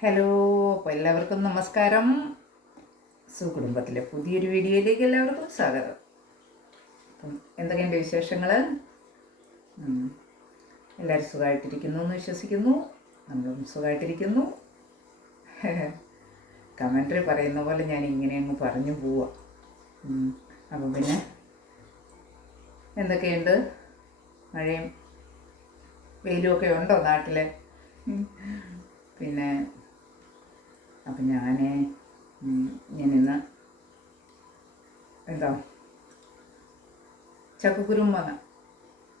Hello അപ്പോൾ എല്ലാവർക്കും നമസ്കാരം. സുകുടുംബത്തിലെ പുതിയൊരു വീഡിയോയിലേക്ക് എല്ലാവർക്കും സ്വാഗതം. അപ്പം എന്തൊക്കെയുണ്ട് വിശേഷങ്ങൾ എല്ലാവരും സുഖമായിട്ടിരിക്കുന്നു എന്ന് വിശ്വസിക്കുന്നു. നമ്മളും സുഖമായിട്ടിരിക്കുന്നു. കമന്ററി പറയുന്ന പോലെ ഞാൻ ഇങ്ങനെ അങ്ങ് പറഞ്ഞു പോവാം. അപ്പം പിന്നെ എന്തൊക്കെയുണ്ട്? മഴയും വെയിലും ഒക്കെ ഉണ്ടോ നാട്ടിൽ പിന്നെ അപ്പം ഞാൻ ഞാനിന്ന് എന്താ ചക്കക്കുരുവും മാങ്ങ.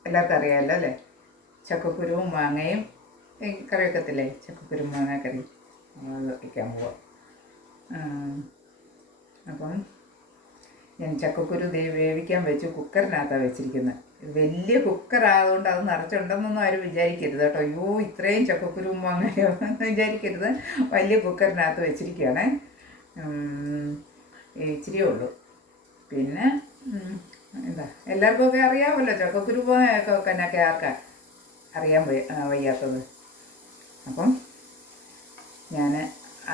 എല്ലാവർക്കും അറിയാമല്ലോ അല്ലേ? ചക്കക്കുരുവും മാങ്ങയും കറി വെക്കത്തില്ലേ ചക്കക്കുരും മാങ്ങ കറി. അത് വയ്ക്കാൻ പോവാം. അപ്പം ഞാൻ ചക്കക്കുരു വേവിക്കാൻ വെച്ച് കുക്കറിനകത്താണ് വെച്ചിരിക്കുന്നത് വലിയ കുക്കറായതുകൊണ്ട് അത് നിറച്ചുണ്ടെന്നൊന്നും ആരും വിചാരിക്കരുത് കേട്ടോ. അയ്യോ ഇത്രയും ചക്കക്കുരുമ്പ് അങ്ങനെയൊന്നും വിചാരിക്കരുത്. വലിയ കുക്കറിനകത്ത് വെച്ചിരിക്കുകയാണേ. ഇച്ചിരിയേ ഉള്ളൂ. പിന്നെ എന്താ എല്ലാവർക്കും ഒക്കെ അറിയാമല്ലോ ചക്കക്കുരു എന്നൊക്കെ ആർക്കാ അറിയാൻ വയ്യ വയ്യാത്തത്. അപ്പം ഞാൻ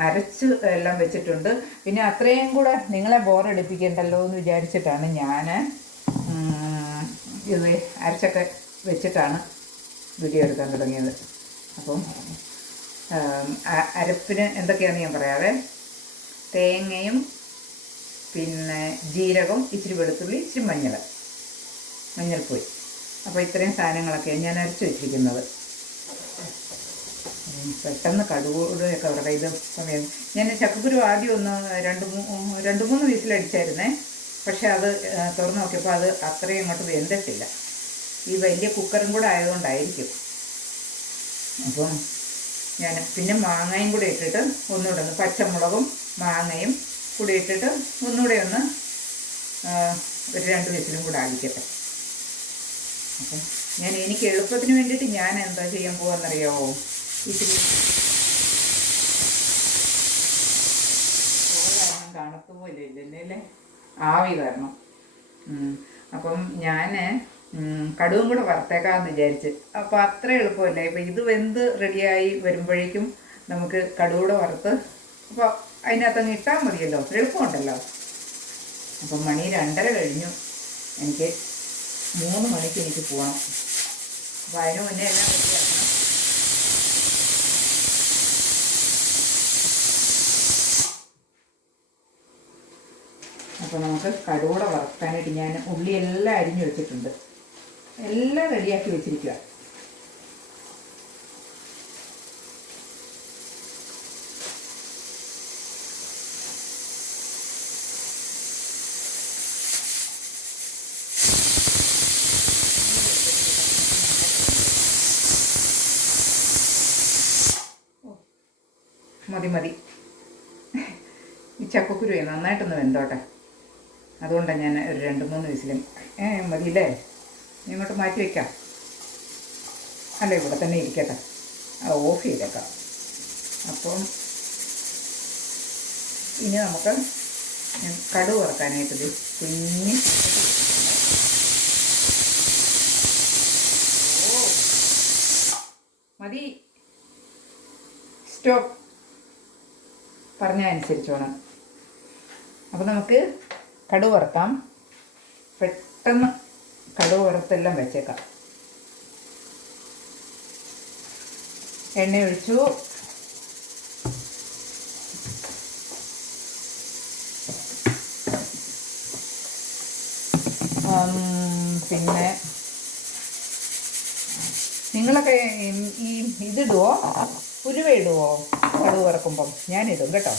അരച്ച് എല്ലാം വെച്ചിട്ടുണ്ട്. പിന്നെ അത്രയും കൂടെ നിങ്ങളെ ബോറടിപ്പിക്കണ്ടല്ലോ എന്ന് വിചാരിച്ചിട്ടാണ് ഞാൻ ഇത് അരച്ചൊക്കെ വെച്ചിട്ടാണ് വീഡിയോ എടുക്കാൻ തുടങ്ങിയത്. അപ്പം അരപ്പിന് എന്തൊക്കെയാണെന്ന് ഞാൻ പറയാവേ. തേങ്ങയും പിന്നെ ജീരകം ഇച്ചിരി വെളുത്തുള്ളി ഇച്ചിരി മഞ്ഞൾ മഞ്ഞൾപ്പൊടി. അപ്പോൾ ഇത്രയും സാധനങ്ങളൊക്കെയാണ് ഞാൻ അരച്ച് വെച്ചിരിക്കുന്നത്. പെട്ടെന്ന് കടുകൂടെയൊക്കെ അവരുടെ ഇത് സമയം. ഞാൻ ചക്കക്കുരു ആദ്യം ഒന്ന് രണ്ട് രണ്ട് മൂന്ന് വിസിലടിച്ചായിരുന്നേ. പക്ഷെ അത് തുറന്ന് നോക്കിയപ്പോൾ അത് അത്രയും അങ്ങോട്ട് വെന്തിട്ടില്ല. ഈ വലിയ കുക്കറും കൂടെ ആയതുകൊണ്ടായിരിക്കും. അപ്പം ഞാൻ പിന്നെ മാങ്ങയും കൂടെ ഇട്ടിട്ട് ഒന്നുകൂടെ ഒന്ന് പച്ചമുളകും മാങ്ങയും കൂടി ഇട്ടിട്ട് ഒന്നുകൂടെ ഒന്ന് ഒരു രണ്ട് വിസിലും കൂടെ അടിക്കട്ടെ. അപ്പം ഞാൻ എനിക്ക് എളുപ്പത്തിന് വേണ്ടിയിട്ട് ഞാൻ എന്താ ചെയ്യാൻ പോകാമെന്നറിയാമോ ഇത്തിരി കാരണം തണുപ്പ് പോലെ ഇല്ലല്ലേ ആവി വരണം അപ്പം ഞാൻ കടുവും കൂടെ വറുത്തേക്കാമെന്ന് വിചാരിച്ച്. അപ്പോൾ അത്ര എളുപ്പമല്ല? ഇപ്പം ഇത് വെന്ത് റെഡിയായി വരുമ്പോഴേക്കും നമുക്ക് കടുകൂടെ വറുത്ത് അപ്പോൾ അതിനകത്തങ്ങ് ഇട്ടാൽ മതിയല്ലോ. എളുപ്പമുണ്ടല്ലോ. അപ്പം മണി രണ്ടര കഴിഞ്ഞു. എനിക്ക് മൂന്ന് മണിക്ക് എനിക്ക് പോകണം അപ്പോൾ അതിന് മുന്നേ എല്ലാം റെഡിയാക്കണം അപ്പോൾ നമുക്ക് കടുകൂടെ വറുക്കാനായിട്ട് ഞാൻ ഉള്ളി എല്ലാം അരിഞ്ഞു വെച്ചിട്ടുണ്ട്. എല്ലാം റെഡിയാക്കി വെച്ചിരിക്കുക മതി മതി. ഈ ചക്കക്കുരുവേ നന്നായിട്ടൊന്ന് വെന്തോട്ടെ. അതുകൊണ്ടാണ് ഞാൻ ഒരു രണ്ട് മൂന്ന് വിസിലും ഏ മതിയില്ലേ? ഇങ്ങോട്ട് മാറ്റി വയ്ക്കാം അല്ല ഇവിടെ തന്നെ ഇരിക്കട്ടെ. ഓഫ് ചെയ്തേക്കാം. അപ്പം ഇനി നമുക്ക് കടു വറക്കാനായിട്ട് കുഞ്ഞ് മതി. സ്റ്റോപ്പ്. പറഞ്ഞ അനുസരിച്ചോണം അപ്പോൾ നമുക്ക് കടുവ് വറുക്കാം. പെട്ടെന്ന് കടു വറുത്തെല്ലാം വെച്ചേക്കാം. എണ്ണ ഒഴിച്ചു പിന്നെ നിങ്ങളൊക്കെ ഈ- ഇതിടുവോ ഉലുവ ഇടുവോ? കടുവ് വറക്കുമ്പം. ഞാനിടും കേട്ടോ.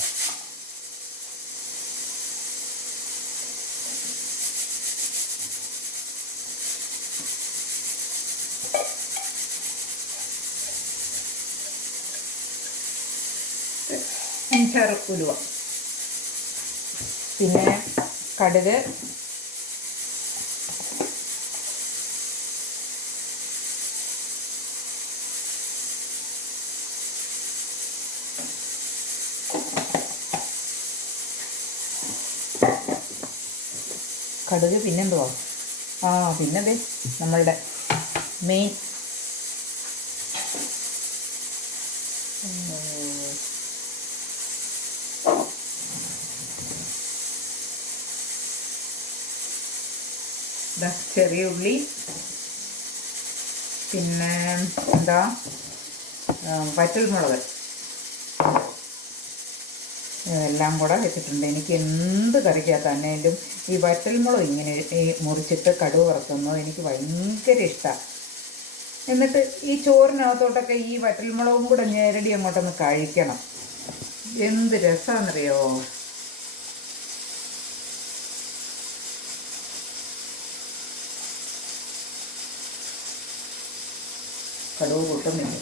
അഞ്ചാറ് ഉലുവ പിന്നെ കടുക്. കടുക് പിന്നെന്തുവാ? ആ പിന്നതെ നമ്മളുടെ മെയിൻ ചെറിയ ഉള്ളി. പിന്നെ എന്താ? വറ്റൽമുളക്. എല്ലാം കൂടെ വെച്ചിട്ടുണ്ട് എനിക്ക് എന്ത് കറിക്കകത്താണേലും ഈ വറ്റൽമുളക് ഇങ്ങനെ മുറിച്ചിട്ട് കടുവ് വറുക്കുന്നത് എനിക്ക് ഭയങ്കര ഇഷ്ടമാണ് എന്നിട്ട് ഈ ചോറിനകത്തോട്ടൊക്കെ ഈ വറ്റൽമുളകും കൂടെ ഞെരടി അങ്ങോട്ടൊന്ന് കഴിക്കണം. എന്ത് രസമാണെന്നറിയോ കടുവ് പൊട്ടുന്നില്ല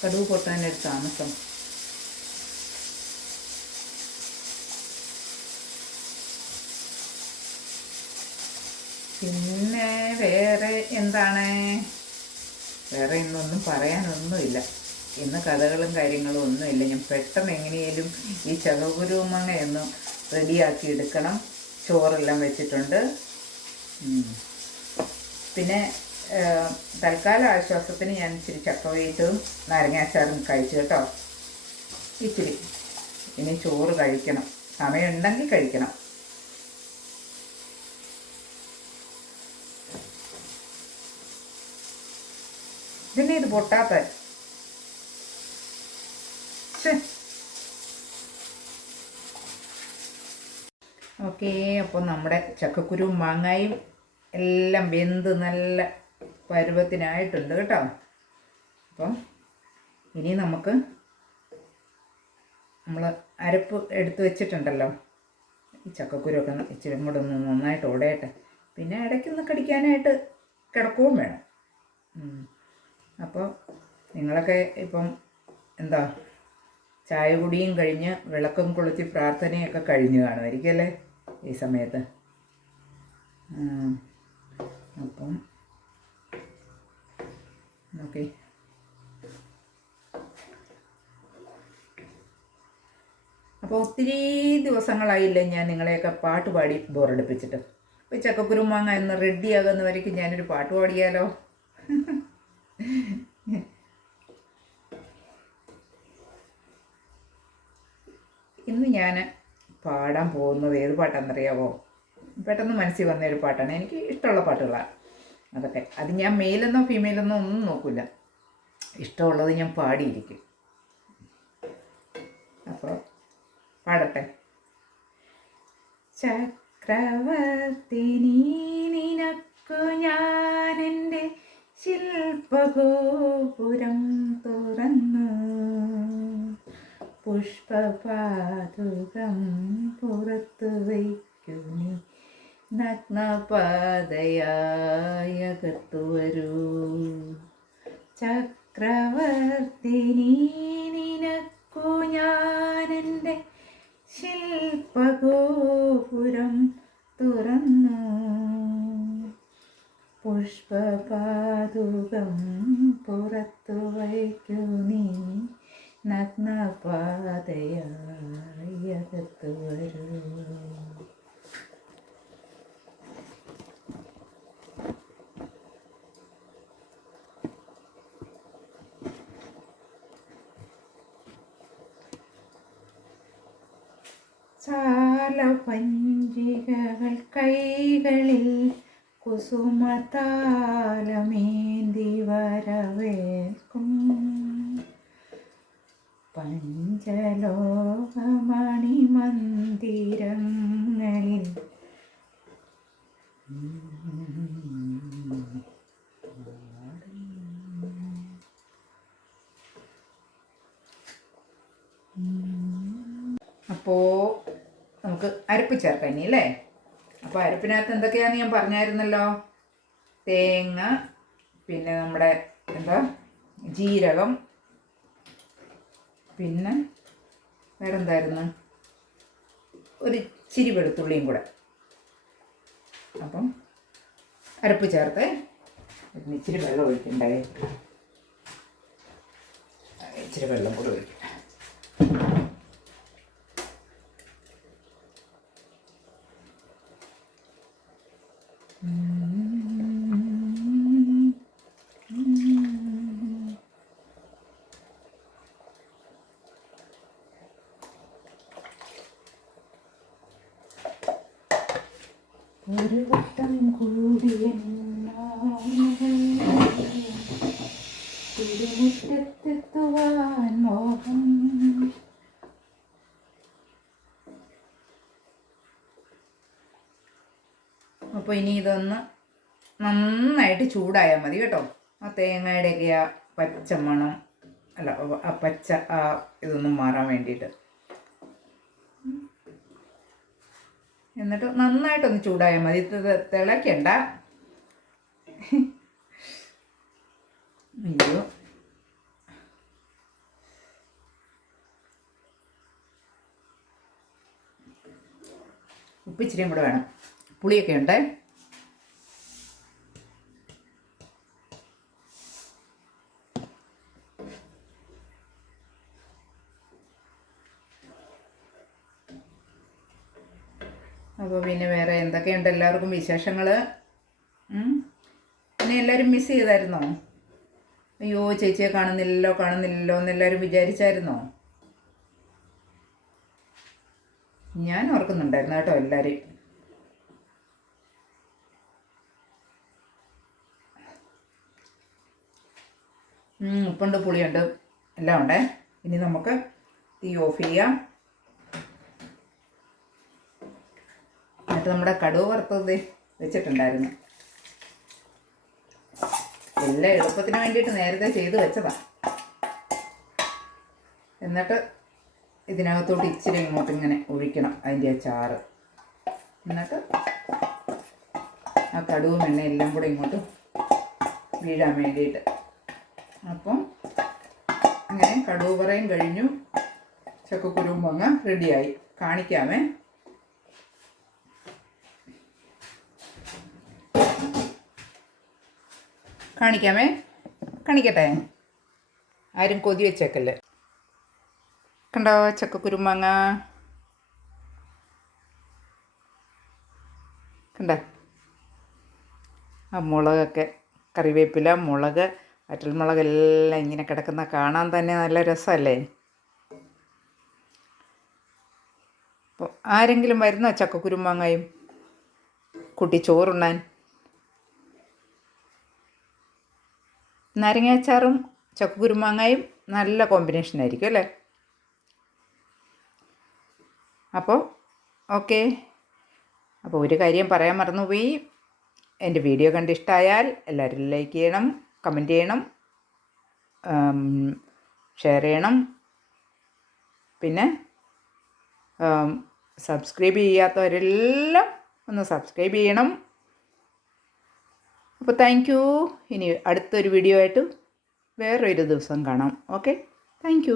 കടുവ് പൊട്ടാനൊരു താമസം. പിന്നെ വേറെ എന്താണ്? വേറെ ഇന്നൊന്നും പറയാനൊന്നുമില്ല. ഇന്ന് കഥകളും കാര്യങ്ങളും ഒന്നുമില്ല. ഞാൻ പെട്ടെന്ന് എങ്ങനെയെങ്കിലും ഈ ചകകുരുമങ്ങ ഒന്ന് റെഡിയാക്കി എടുക്കണം. ചോറെല്ലാം വെച്ചിട്ടുണ്ട്. പിന്നെ തൽക്കാല ആശ്വാസത്തിന് ഞാൻ ഇച്ചിരി ചക്കവയറ്റും നാരങ്ങാച്ചാറും കഴിച്ചു കേട്ടോ. ഇച്ചിരി. ഇനി ചോറ് കഴിക്കണം. സമയമുണ്ടെങ്കിൽ കഴിക്കണം. പിന്നെ ഇത് പൊട്ടാത്ത ഓക്കെ അപ്പോൾ നമ്മുടെ ചക്കക്കുരുവും മാങ്ങായും എല്ലാം വെന്ത് നല്ല പരുവത്തിനായിട്ടുണ്ട് കേട്ടോ. അപ്പം ഇനി നമുക്ക് നമ്മൾ അരപ്പ് എടുത്ത് വെച്ചിട്ടുണ്ടല്ലോ. ഈ ചക്കക്കുരുവൊക്കെ ഇച്ചിരി കൂടെ ഒന്ന് നന്നായിട്ട് ഓടയട്ടെ. പിന്നെ ഇടയ്ക്കൊന്ന് കടിക്കാനായിട്ട് കിടക്കുകയും വേണം. അപ്പോൾ നിങ്ങളൊക്കെ ഇപ്പം എന്താ ചായ കുടിയും കഴിഞ്ഞ് വിളക്കം കൊളുത്തി പ്രാർത്ഥനയൊക്കെ കഴിഞ്ഞു കാണുമായിരിക്കും അല്ലേ? ഈ സമയത്ത്. അപ്പം ഓക്കെ അപ്പോൾ ഒത്തിരി ദിവസങ്ങളായില്ലേ ഞാൻ നിങ്ങളെയൊക്കെ പാട്ട് പാടി ബോറടിപ്പിച്ചിട്ട്. അപ്പോൾ ചക്കക്കുരു മാങ്ങ എന്ന് റെഡിയാകുന്ന വരയ്ക്ക് ഞാനൊരു പാട്ട് പാടിയാലോ? ഇന്ന് ഞാൻ പാടാൻ പോകുന്നത് ഏത് പാട്ടാണെന്നറിയാവോ? പെട്ടെന്ന് മനസ്സിൽ വന്ന ഒരു പാട്ടാണ്. എനിക്ക് ഇഷ്ടമുള്ള പാട്ടുകളാണ് അതൊക്കെ. അത് ഞാൻ മെയിലെന്നോ ഫീമെയിലെന്നോ ഒന്നും നോക്കില്ല ഇഷ്ടമുള്ളത് ഞാൻ പാടിയിരിക്കും. അപ്പോൾ പാടട്ടെ. ചക്രവർത്തിനി നിനക്കു ഞാൻ എന്റെ ശില്പഗോപുരം തുറന്നു. പുഷ്പപാതുകം പുറത്തു വയ്ക്കുനി. നഗ്നപാതയായകത്തു വരൂ. ചക്രവർത്തിനി നിനക്കു ഞാനെന്റെ ശില്പഗോപുരം തുറന്നു. പുഷ്പപാതുകം പുറത്തു വയ്ക്കൂ നീ നഗ്നപാതയായകത്തു വരൂ. ചാലപഞ്ചികകൾ കൈകളിൽ കുസുമതാലമേന്തി വരവേൽക്കും പഞ്ചലോകമണിമന്ദിരങ്ങളിൽ. അപ്പോ നമുക്ക് അരപ്പ് ചേർക്കാം ഇനി അല്ലേ? അപ്പോൾ അരപ്പിനകത്ത് എന്തൊക്കെയാണെന്ന് ഞാൻ പറഞ്ഞായിരുന്നല്ലോ? തേങ്ങ പിന്നെ നമ്മുടെ എന്താ? ജീരകം പിന്നെ വേറെ എന്തായിരുന്നു ഒരു ഇച്ചിരി വെളുത്തുള്ളിയും കൂടെ. അപ്പം അരപ്പ് ചേർത്ത് ഇച്ചിരി വെള്ളം ഒഴിക്കണ്ടേ? ഇച്ചിരി വെള്ളം കൂടെ ഒഴിക്കും. ഒരു വട്ടം കൂടി തിരുമുറ്റത്തെത്തുവാൻ മോഹം. അപ്പോൾ ഇനി ഇതൊന്ന് നന്നായിട്ട് ചൂടായാൽ മതി കേട്ടോ. ആ തേങ്ങയുടെയൊക്കെ ആ പച്ച മണം അല്ല ആ പച്ച ആ ഇതൊന്നും മാറാൻ വേണ്ടിയിട്ട്. എന്നിട്ട് നന്നായിട്ടൊന്ന് ചൂടായാൽ മതി. തിളയ്ക്കണ്ട. അയ്യോ. ഉപ്പ് കൂടെ വേണം. പുളിയൊക്കെ ഉണ്ട് അപ്പോൾ പിന്നെ വേറെ എന്തൊക്കെയുണ്ട് എല്ലാവർക്കും വിശേഷങ്ങൾ പിന്നെ എല്ലാവരും മിസ് ചെയ്തായിരുന്നോ? അയ്യോ ചേച്ചിയെ കാണുന്നില്ലല്ലോ കാണുന്നില്ലല്ലോ എന്ന് എല്ലാവരും വിചാരിച്ചായിരുന്നോ? ഞാൻ ഓർക്കുന്നുണ്ടായിരുന്നു കേട്ടോ എല്ലാവരെയും ഉം, ഉപ്പുണ്ട് പുളിയുണ്ട്. എല്ലാം ഉണ്ടേ? ഇനി നമുക്ക് തീ ഓഫ് ചെയ്യാം. എന്നിട്ട് നമ്മുടെ കടുവ വറുത്തത് വെച്ചിട്ടുണ്ടായിരുന്നു. എല്ലാം എളുപ്പത്തിന് വേണ്ടിയിട്ട് നേരത്തെ ചെയ്ത് വെച്ചതാ. എന്നിട്ട് ഇതിനകത്തോട്ട് ഇച്ചിരി ഇങ്ങോട്ട് ഇങ്ങനെ ഒഴിക്കണം അതിന്റെ ആ ചാറ്. എന്നിട്ട് ആ കടുവും എണ്ണ എല്ലാം കൂടെ ഇങ്ങോട്ട് വീഴാൻ വേണ്ടിയിട്ട്. അപ്പം അങ്ങനെ കടുവറയും കഴിഞ്ഞു. ചക്കക്കുരുവും റെഡിയായി കാണിക്കാമേ. കാണിക്കാമേ. കാണിക്കട്ടെ? ആരും കൊതി വെച്ചേക്കല്ലേ. കണ്ടോ ചക്ക കുരുമാങ്ങ? കണ്ട? ആ മുളകൊക്കെ കറിവേപ്പില മുളക് വറ്റൽ മുളക് എല്ലാം ഇങ്ങനെ കിടക്കുന്ന കാണാൻ തന്നെ നല്ല രസമല്ലേ? അപ്പോൾ ആരെങ്കിലും വരുന്നോ ചക്കക്കുരുമാങ്ങയും കുട്ടി ചോറുണ്ണാൻ? നാരങ്ങാച്ചാറും ചക്കക്കുരുമാങ്ങയും നല്ല കോമ്പിനേഷൻ ആയിരിക്കും അല്ലേ? അപ്പോൾ ഓക്കെ അപ്പോൾ ഒരു കാര്യം പറയാൻ മറന്നുപോയി. എന്റെ വീഡിയോ കണ്ട് ഇഷ്ടമായാൽ എല്ലാവരും ലൈക്ക് ചെയ്യണം കമന്റ് ചെയ്യണം ഷെയർ ചെയ്യണം. പിന്നെ സബ്സ്ക്രൈബ് ചെയ്യാത്തവരെല്ലാം ഒന്ന് സബ്സ്ക്രൈബ് ചെയ്യണം. അപ്പോൾ താങ്ക് യു ഇനി അടുത്തൊരു വീഡിയോ ആയിട്ട് വേറൊരു ദിവസം കാണാം. Okay thank